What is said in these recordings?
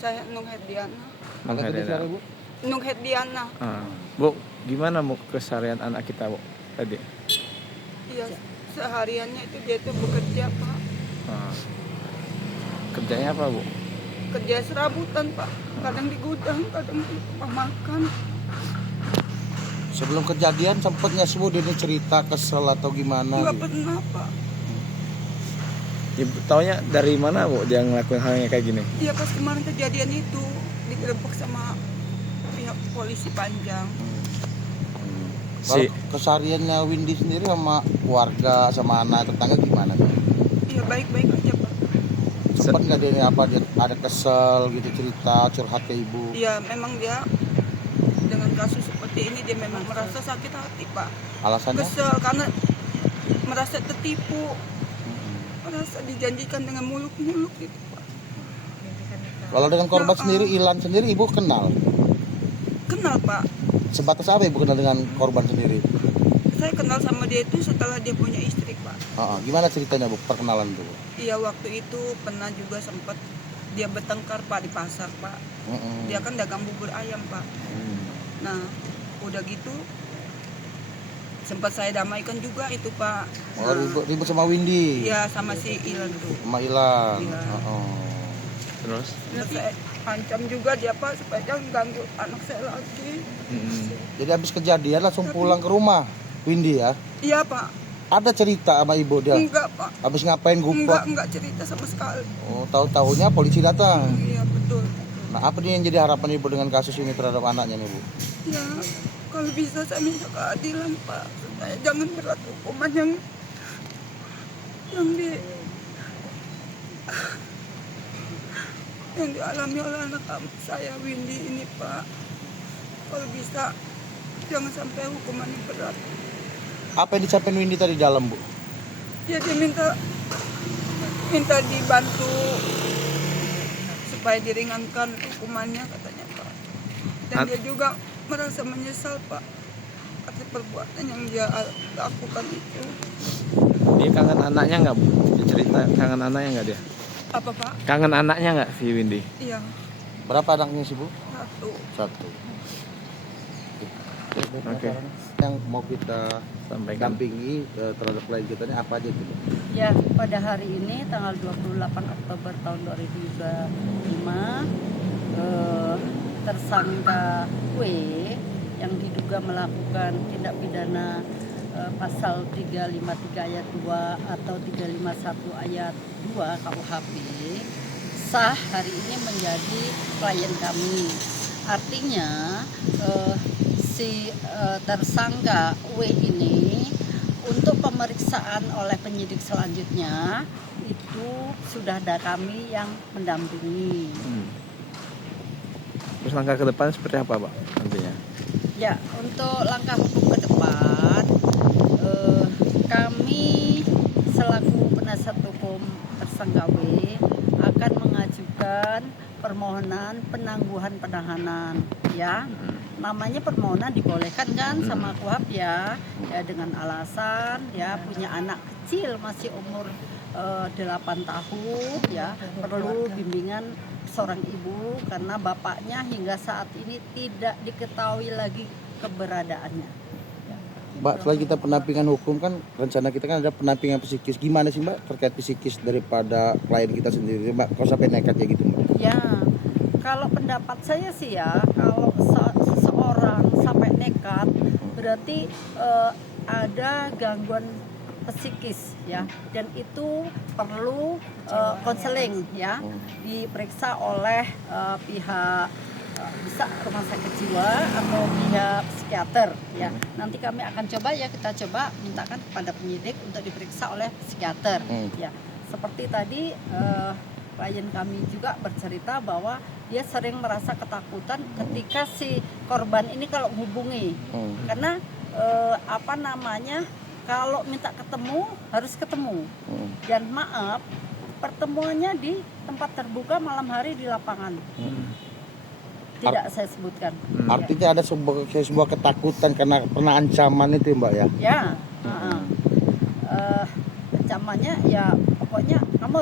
saya Nung Herdiana. Agak gede suara, Bu. Nung Herdiana. Bu, gimana mau keseharian anak kita, Bu? Tadi. Iya, sehariannya itu dia tuh bekerja, Pak. Kerjanya apa, Bu? Kerja serabutan, Pak. Kadang di gudang, kadang di rumah makan. Sebelum kejadian sempat nggak sih, Bu, dia cerita kesel atau gimana? Nggak gitu? pernah, Pak. Ibu taunya dari mana, Bu, dia ngelakuin hal yang kayak gini? Iya, pas kemarin kejadian itu digerebek sama pihak polisi Panjang. Kalau kesehariannya Windy sendiri sama keluarga, sama anak, tetangga gimana? Iya, baik-baik aja, Pak. Sempat nggak dia ada kesel gitu, cerita curhat ke ibu? Iya, memang dia dengan kasus seperti ini dia memang merasa sakit hati, Pak. Alasannya? Kesel karena merasa tertipu, merasa dijanjikan dengan muluk-muluk gitu, Pak. Kalau dengan korban sendiri, Ilan sendiri, ibu kenal? Kenal, Pak. Sebatas apa ibu kenal dengan korban sendiri? Saya kenal sama dia itu setelah dia punya istri, Pak. Gimana ceritanya, Bu, perkenalan itu? Iya, waktu itu pernah juga sempat dia bertengkar, Pak, di pasar, Pak. Dia kan dagang bubur ayam, Pak. Nah, udah gitu sempat saya damaikan juga itu, Pak. Ribut sama Windy? Iya, sama si Ilan tuh. Sama Ilan? Iya. Terus Saya ancam juga dia, Pak, supaya jangan ganggu anak saya lagi. Jadi habis kejadian langsung pulang ke rumah Windy ya? Iya, Pak. Ada cerita sama ibu dia? Enggak, Pak. Habis ngapain gupek? Enggak cerita sama sekali. Oh, tahu-tahunya polisi datang. Iya, betul. Nah, apa nih yang jadi harapan ibu dengan kasus ini terhadap anaknya nih, Bu? Ya, kalau bisa saya minta keadilan, Pak. Supaya jangan berat hukuman yang dialami oleh anak saya Windy ini, Pak. Kalau bisa jangan sampai hukumannya berat. Apa yang disampaikan Windy tadi dalam, Bu? Ya, dia minta dibantu supaya diringankan hukumannya, katanya, Pak. Dan dia juga merasa menyesal, Pak, atas perbuatan yang dia lakukan itu. dia kangen anaknya nggak, Bu? Dia cerita kangen anaknya nggak dia? Apa, Pak? Kangen anaknya nggak si Windy? Iya, Berapa anaknya sih, Bu? satu. Oke. Yang mau kita Sampaikan. dampingi terhadap klien kita ini apa aja gitu? Ya, pada hari ini tanggal 28 Oktober tahun 2025 tersangka W yang diduga melakukan tindak pidana pasal 353 ayat 2 atau 351 ayat 2 KUHP sah hari ini menjadi klien kami. Artinya si tersangka W ini untuk pemeriksaan oleh penyidik selanjutnya itu sudah ada kami yang mendampingi. Terus langkah ke depan seperti apa, Pak, nantinya? Ya, untuk langkah hukum ke depan kami selaku penasihat hukum tersangka W akan mengajukan permohonan penangguhan penahanan, ya. Namanya permohonan dibolehkan kan sama KUHP ya dengan alasan ya punya anak kecil masih umur 8 tahun ya, perlu bimbingan seorang ibu karena bapaknya hingga saat ini tidak diketahui lagi keberadaannya. Mbak, selain kita pendampingan hukum kan rencana kita kan ada pendampingan psikis. Gimana sih, Mbak, terkait psikis daripada klien kita sendiri, Mbak? Kok sampai nekat ya gitu, Mbak? Ya, kalau pendapat saya sih ya, kalau seseorang sampai nekat berarti ada gangguan psikis ya, dan itu perlu konseling ya, diperiksa oleh pihak bisa rumah sakit jiwa atau pihak psikiater ya. Nanti kami akan coba ya, kita coba mintakan kepada penyidik untuk diperiksa oleh psikiater ya. Seperti tadi klien kami juga bercerita bahwa dia sering merasa ketakutan ketika si korban ini kalau menghubungi karena kalau minta ketemu harus ketemu dan maaf pertemuannya di tempat terbuka malam hari di lapangan. Tidak saya sebutkan. Artinya ada sebuah ketakutan karena pernah ancaman itu, Mbak ya? Ya, ancamannya ya pokoknya kamu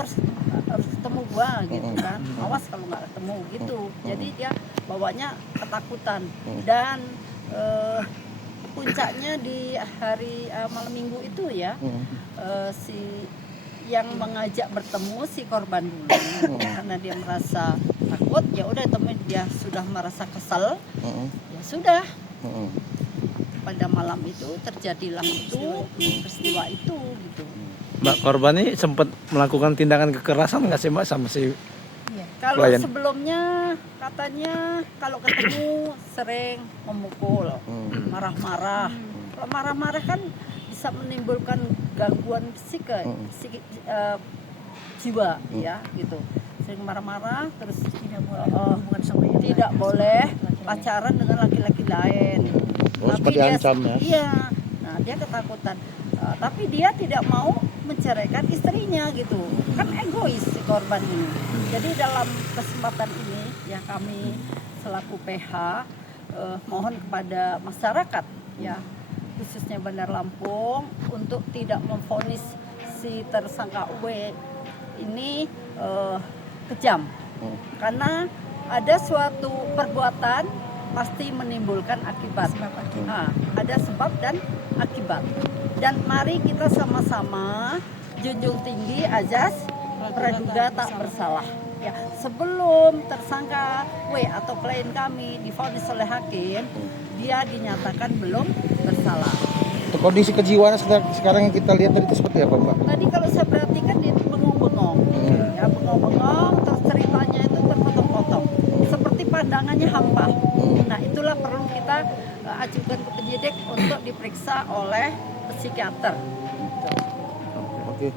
harus ketemu gua gitu kan, awas kalau nggak ketemu gitu. Jadi dia bawanya ketakutan. Dan puncaknya di hari malam minggu itu ya, si yang mengajak bertemu si korban dulu karena dia merasa takut, ya udah temen dia sudah merasa kesal, ya sudah. Pada malam itu terjadilah itu peristiwa itu gitu. Mbak, korban ini sempat melakukan tindakan kekerasan nggak sih Mbak sama si Kalau klien? sebelumnya katanya kalau ketemu sering memukul, marah-marah. Kalau marah-marah kan bisa menimbulkan gangguan jiwa ya gitu. Sering marah-marah, terus tidak boleh pacaran dengan laki-laki lain. Oh, seperti ancam ya? Iya, nah dia ketakutan. Tapi dia tidak mau menceraikan istrinya gitu. Kan egois si korban ini. Jadi dalam kesempatan ini ya kami selaku PH mohon kepada masyarakat ya, khususnya Bandar Lampung, untuk tidak memvonis si tersangka W ini kejam. Karena ada suatu perbuatan pasti menimbulkan akibat. Nah, ada sebab dan akibat. Dan mari kita sama-sama junjung tinggi azas praduga tak bersalah. Ya, sebelum tersangka W atau klien kami divonis oleh hakim, dia dinyatakan belum bersalah. Kondisi kejiwaan sekarang yang kita lihat tadi itu seperti apa, Mbak? Tadi kalau saya perhatikan dia itu bengong-bengong, ya bengong-bengong, terus ceritanya itu terpotong-potong, seperti pandangannya hampa. Nah itulah perlu kita ajukan ke penyidik untuk diperiksa oleh psikiater. Oke.